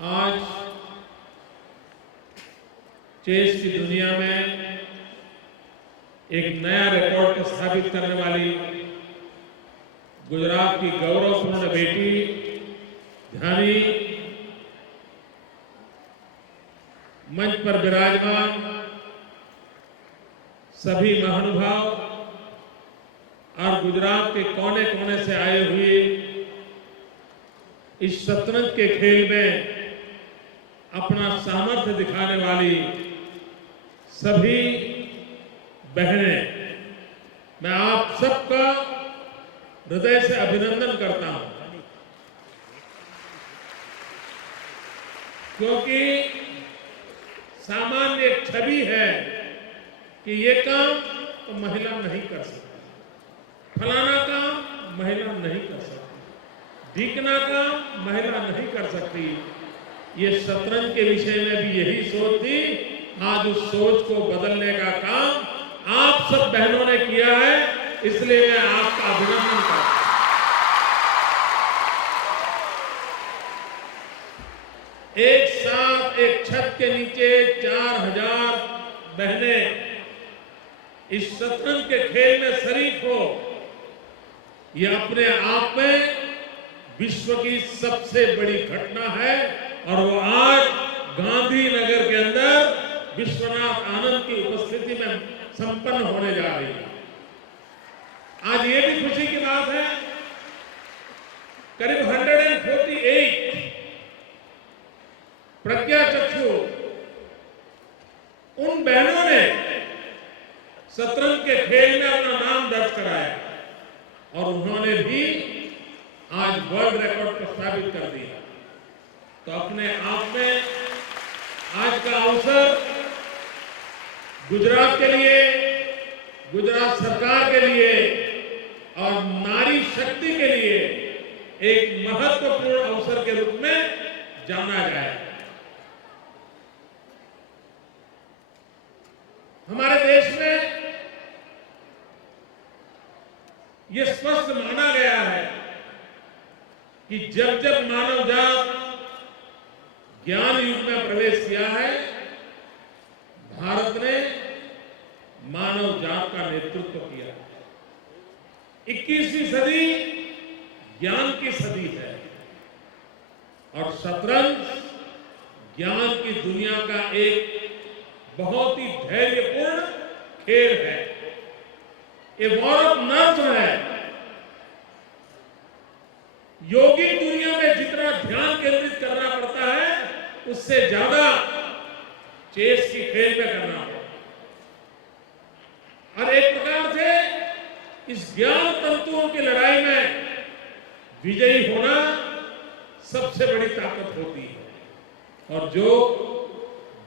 आज चेस की दुनिया में एक नया रिकॉर्ड स्थापित करने वाली गुजरात की गौरवपूर्ण बेटी ध्यानी मंच पर विराजमान सभी महानुभाव और गुजरात के कोने कोने से आए हुए इस शतरंज के खेल में अपना सामर्थ्य दिखाने वाली सभी बहनें, मैं आप सबका हृदय से अभिनंदन करता हूं, क्योंकि सामान्य एक छवि है कि ये काम तो महिला नहीं कर सकती, फलाना काम महिला नहीं कर सकती, ढीकना काम महिला नहीं कर सकती। ये शतरंज के विषय में भी यही सोच थी। आज उस सोच को बदलने का काम आप सब बहनों ने किया है, इसलिए मैं आपका अभिनंदन करता हूं। एक साथ एक छत के नीचे 4000 बहनें इस शतरंज के खेल में शरीक हो, यह अपने आप में विश्व की सबसे बड़ी घटना है। और वो आज गांधीनगर के अंदर विश्वनाथ आनंद की उपस्थिति में संपन्न होने जा रही है। आज ये भी खुशी की बात है, करीब 148 प्रज्ञाचक्षु उन बहनों ने शतरंज के खेल में अपना नाम दर्ज कराया और उन्होंने भी आज वर्ल्ड रिकॉर्ड को स्थापित कर दिया। तो अपने आप में आज का अवसर गुजरात के लिए, गुजरात सरकार के लिए और नारी शक्ति के लिए एक महत्वपूर्ण अवसर के रूप में जाना जाए। हमारे देश में यह स्पष्ट माना गया है कि जब जब मानव जात ज्ञान युग में प्रवेश किया है, भारत ने मानव जात का नेतृत्व किया। 21वीं सदी ज्ञान की सदी है और शतरंज ज्ञान की दुनिया का एक बहुत ही धैर्यपूर्ण खेल है। ये वॉर ऑफ नर्व्स है। योगिक दुनिया में जितना ध्यान केंद्रित करना पड़ता है, उससे ज्यादा चेस की खेल में करना पड़ता है। और एक प्रकार से इस ज्ञान तंतुओं की लड़ाई में विजयी होना सबसे बड़ी ताकत होती है। और जो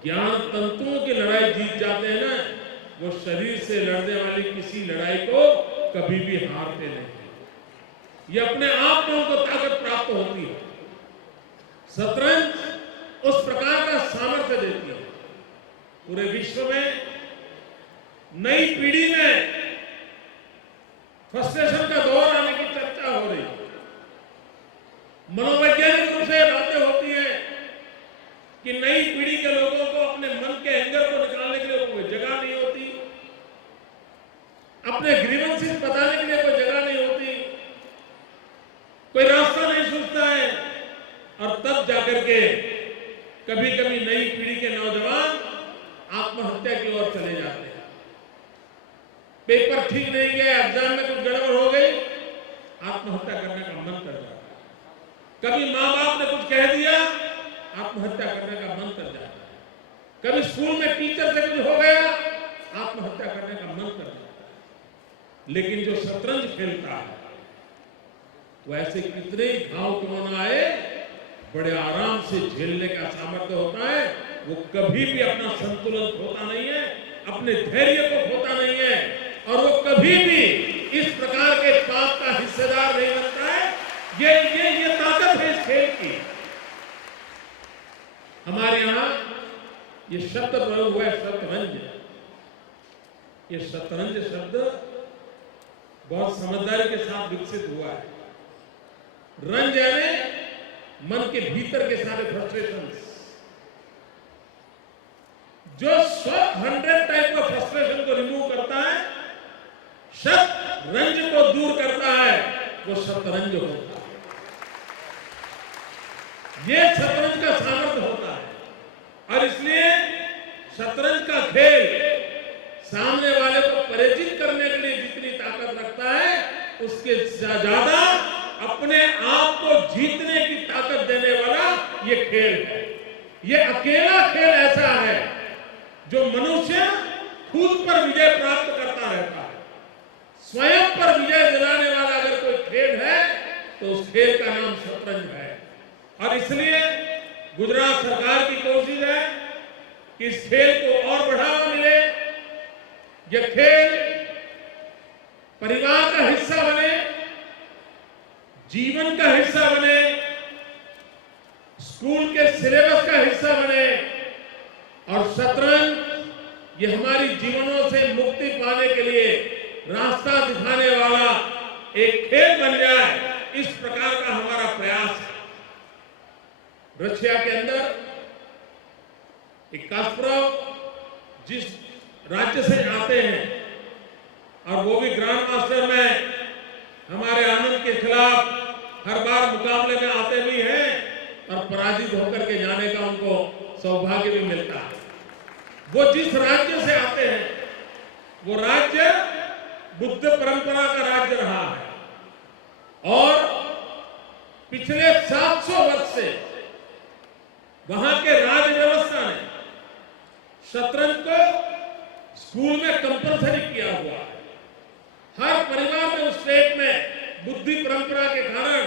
ज्ञान तंतुओं की लड़ाई जीत जाते हैं ना, वो शरीर से लड़ने वाली किसी लड़ाई को कभी भी हारते नहीं। ये अपने आप में उनको ताकत प्राप्त होती है। शतरंज उस प्रकार का सामर्थ्य देती है। पूरे विश्व में नई पीढ़ी में फ्रस्ट्रेशन का दौर आने की चर्चा हो रही है। मनोवैज्ञानिक रूप से बातें होती हैं कि नई पीढ़ी के लोगों को अपने मन के एंगर को निकालने के लिए कोई जगह नहीं होती, अपने ग्रीवेंसेस बताने के लिए कोई जगह नहीं होती, कोई रास्ता नहीं सूझता है। और तब जाकर के कभी कभी नई पीढ़ी के नौजवान आत्महत्या की ओर चले जाते हैं। पेपर ठीक नहीं गया, एग्जाम में कुछ गड़बड़ हो गई, आत्महत्या करने का मन कर जाता है। कभी माँ बाप ने कुछ कह दिया, आत्महत्या करने का मन कर जाता है। कभी स्कूल में टीचर से कुछ हो गया, आत्महत्या करने का मन कर जाता है। लेकिन जो शतरंज खेलता है, वो ऐसे कितने घाव क्यों ना आए, बड़े आराम से झेलने का सामर्थ्य होता है। वो कभी भी अपना संतुलन खोता नहीं है, अपने धैर्य को खोता नहीं है, और वो कभी भी इस प्रकार के पाप का हिस्सेदार नहीं बनता है। ये ताकत है इस खेल की। हमारे यहां ये शब्द प्रयोग हुआ है शतरंज। ये शतरंज शब्द बहुत समझदारी के साथ विकसित हुआ है। रंज यानी मन के भीतर के सारे फ्रस्ट्रेशंस, जो शतरंज टाइप का फ्रस्ट्रेशन को रिमूव करता है, शतरंज को दूर करता है, वो शतरंज होता है। ये शतरंज का सामर्थ्य होता है। और इसलिए शतरंज का खेल सामने वाले को पराजित करने के लिए जितनी ताकत रखता है, उसके ज्यादा अपने आप को जीतने की ताकत देने वाला ये खेल है। ये अकेला खेल ऐसा है जो मनुष्य खुद पर विजय प्राप्त करता रहता है। स्वयं पर विजय दिलाने वाला अगर कोई खेल है तो उस खेल का नाम शतरंज है। और इसलिए गुजरात सरकार की कोशिश है कि इस खेल को और बढ़ावा मिले, यह खेल परिवार का हिस्सा बने, जीवन का हिस्सा बने, स्कूल के सिलेबस का हिस्सा बने। और शतरंज ये हमारी जीवनों से मुक्ति पाने के लिए रास्ता दिखाने वाला एक खेल बन जाए, इस प्रकार का हमारा प्रयास है। रशिया के अंदर एक कास्परोव जिस राज्य से आते हैं, और वो भी ग्रैंड मास्टर में हमारे आनंद के खिलाफ हर बार मुकाबले में आते भी हैं और पराजित होकर के जाने का उनको सौभाग्य भी मिलता है। वो जिस राज्य से आते हैं वो राज्य बुद्ध परंपरा का राज्य रहा है और पिछले 700 वर्ष से वहां के राज व्यवस्था ने शतरंज को स्कूल में कंपलसरी किया हुआ है। हर परिवार में उस स्टेट में बुद्धि परंपरा के कारण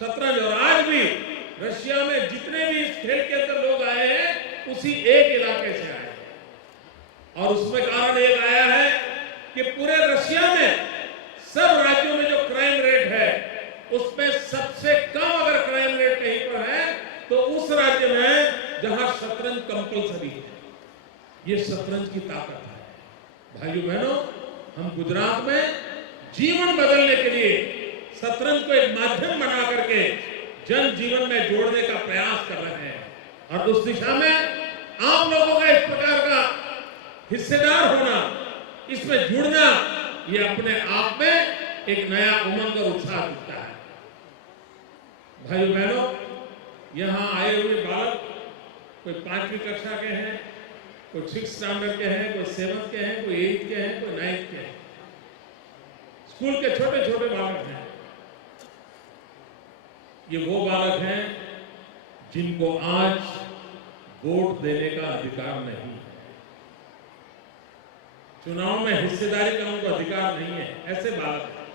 शतरंज, और आज भी रशिया में जितने भी इस खेल के अंदर लोग आए हैं उसी एक इलाके से आए हैं। और उसमें कारण एक आया है कि पूरे रशिया में सब राज्यों में जो क्राइम रेट है उसमें सबसे कम अगर क्राइम रेट कहीं पर है तो उस राज्य में जहां शतरंज कंपलसरी है। ये शतरंज की ताकत है। भाइयों बहनों, हम गुजरात में जीवन बदलने के लिए शतरंज को एक माध्यम बना करके जन जीवन में जोड़ने का प्रयास कर रहे हैं। और उस दिशा में आप लोगों का इस प्रकार का हिस्सेदार होना, इसमें जुड़ना, ये अपने आप में एक नया उमंग और उत्साह दिखता है। भाइयों बहनों, यहाँ आए हुए बालक कोई 5वीं कक्षा के हैं, कोई 6th स्टैंडर्ड के हैं, कोई 7th के हैं, कोई 8th के हैं, कोई 9th के हैं। स्कूल के छोटे छोटे बालक हैं। ये वो बालक हैं जिनको आज वोट देने का अधिकार नहीं है, चुनाव में हिस्सेदारी का उनको अधिकार नहीं है। ऐसे बालक हैं।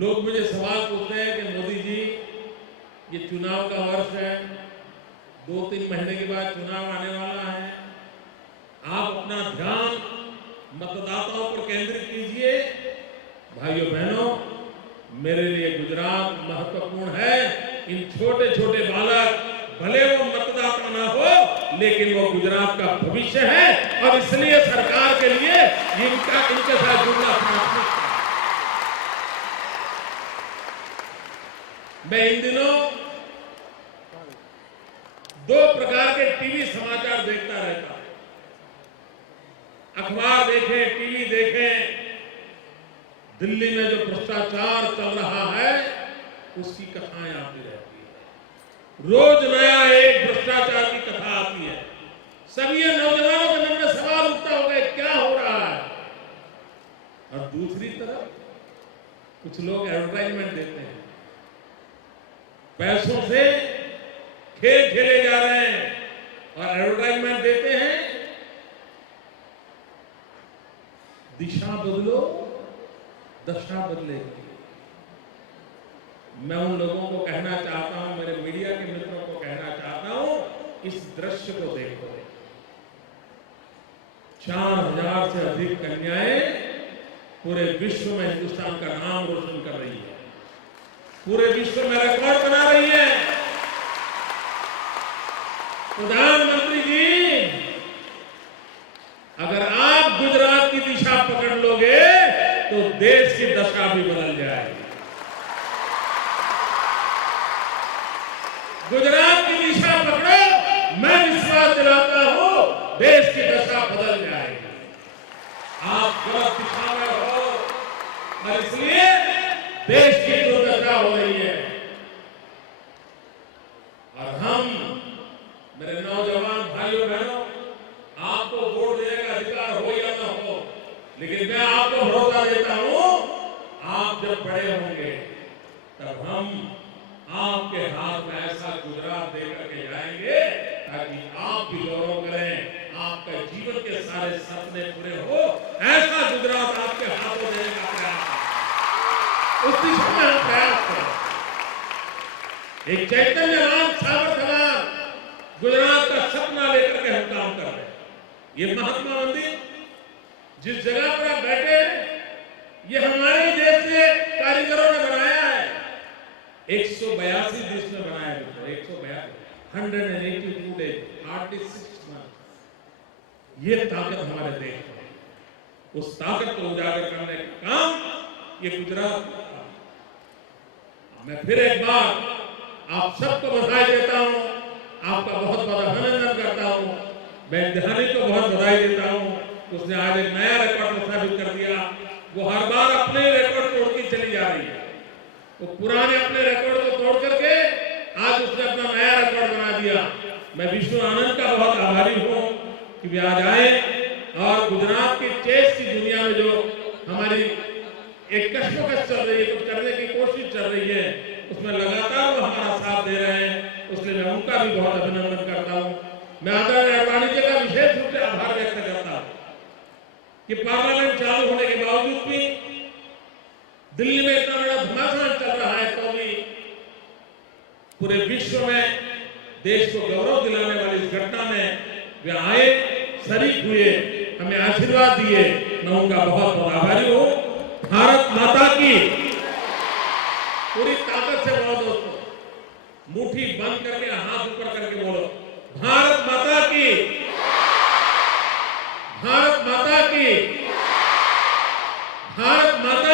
लोग मुझे सवाल पूछते हैं कि मोदी जी, ये चुनाव का वर्ष है, 2-3 महीने के बाद चुनाव आने वाला है, आप अपना ध्यान मतदाताओं पर केंद्रित कीजिए। भाइयों बहनों, मेरे लिए गुजरात महत्वपूर्ण है। इन छोटे छोटे बालक भले वो मतदाता ना हो, लेकिन वो गुजरात का भविष्य है और इसलिए सरकार के लिए इनके साथ जुड़ना प्राथमिक है। मैं इन दिनों 2 प्रकार के टीवी समाचार देखता रहता हूं। अखबार देखें, टीवी देखें, दिल्ली में जो भ्रष्टाचार चल रहा है उसकी कथाएं आती रहती है। रोज नया एक भ्रष्टाचार की कथा आती है। सभी नौजवानों के मन में सवाल उठता होगा क्या हो रहा है। और दूसरी तरफ कुछ लोग एडवर्टाइजमेंट देते हैं, पैसों से खेल खेले जा रहे हैं और एडवर्टाइजमेंट देते हैं, दिशा बदलो दशा बदलेगी। मैं उन लोगों को कहना चाहता हूं, मेरे मीडिया के मित्रों को कहना चाहता हूं, इस दृश्य को देखो। 4000 से अधिक कन्याएं पूरे विश्व में हिंदुस्तान का नाम रोशन कर रही है, पूरे विश्व में रिकॉर्ड बना रही है। प्रधानमंत्री जी, अगर आप गुजरात की दिशा पकड़ लोगे तो देश की दशा भी बदल जाएगी। गुजरात की दिशा पकड़ो, मैं विश्वास दिलाता हूं देश की दशा बदल जाएगी। आप गलत दिशा में हो और इसलिए देश की दुर्दशा हो रही है। और हम, मेरे नौजवान भाइयों बहनों, आपको वोट देने का अधिकार हो या ना हो, लेकिन मैं आपको भरोसा देता हूं, आप जब बड़े होंगे तब हम आपके हाथ में ऐसा गुजरात देकर के जाएंगे ताकि आप भी गौरव करें, आपका जीवन के सारे सपने पूरे हो। ऐसा गुजरात आपके हाथों देने का प्रयास, उस दिशा में हम प्रयास करें। एक चैतन्यवान, सामर्थ्यवान गुजरात का सपना लेकर के हम काम कर रहे हैं। ये महात्मा मंदिर जिस जगह पर आप बैठे हैं, ये हमारे देश के कारीगरों ने बनाया है। 182 देश में बनाया है, 182 days, 36 months। ये ताकत हमारे देश में है। उस ताकत को उजागर करने का काम ये गुजरात का। मैं फिर एक बार आप सबको बधाई देता हूं, आपका बहुत बहुत अभिनंदन करता हूं। मैं ध्यानी को बहुत बधाई देता हूं, उसने आज एक नया रिकॉर्ड स्थापित कर दिया। वो हर बार अपने रिकॉर्ड तोड़ती चली जा रही है। वो पुराने अपने रिकॉर्ड को तोड़ करके आज उसने अपना नया रिकॉर्ड बना दिया। मैं विष्णु आनंद का बहुत आभारी हूं कि वे आज आए और गुजरात की चेस की दुनिया में जो हमारी एक कश्मकश चल रही है, कुछ करने की कोशिश चल रही है, उसमें लगातार वो हमारा साथ दे रहे हैं। उसलिए मैं उनका भी बहुत अभिनंदन करता हूं। मैं आदरणीय अडवाणी जी का विशेष रूप से आभार व्यक्त करता हूं कि पार्लियामेंट चालू होने के बावजूद भी दिल्ली में इतना बड़ा घमासान चल रहा है, तो भी पूरे विश्व में देश को गौरव दिलाने वाली इस घटना में वे आए, शरीक हुए, हमें आशीर्वाद दिए। मैं उनका बहुत बहुत आभारी हूं। भारत माता की पूरी ताकत से बोलो दोस्तों, मुट्ठी बंद करके हाथ ऊपर करके बोलो, भारत माता की, भारत माता की, भारत माता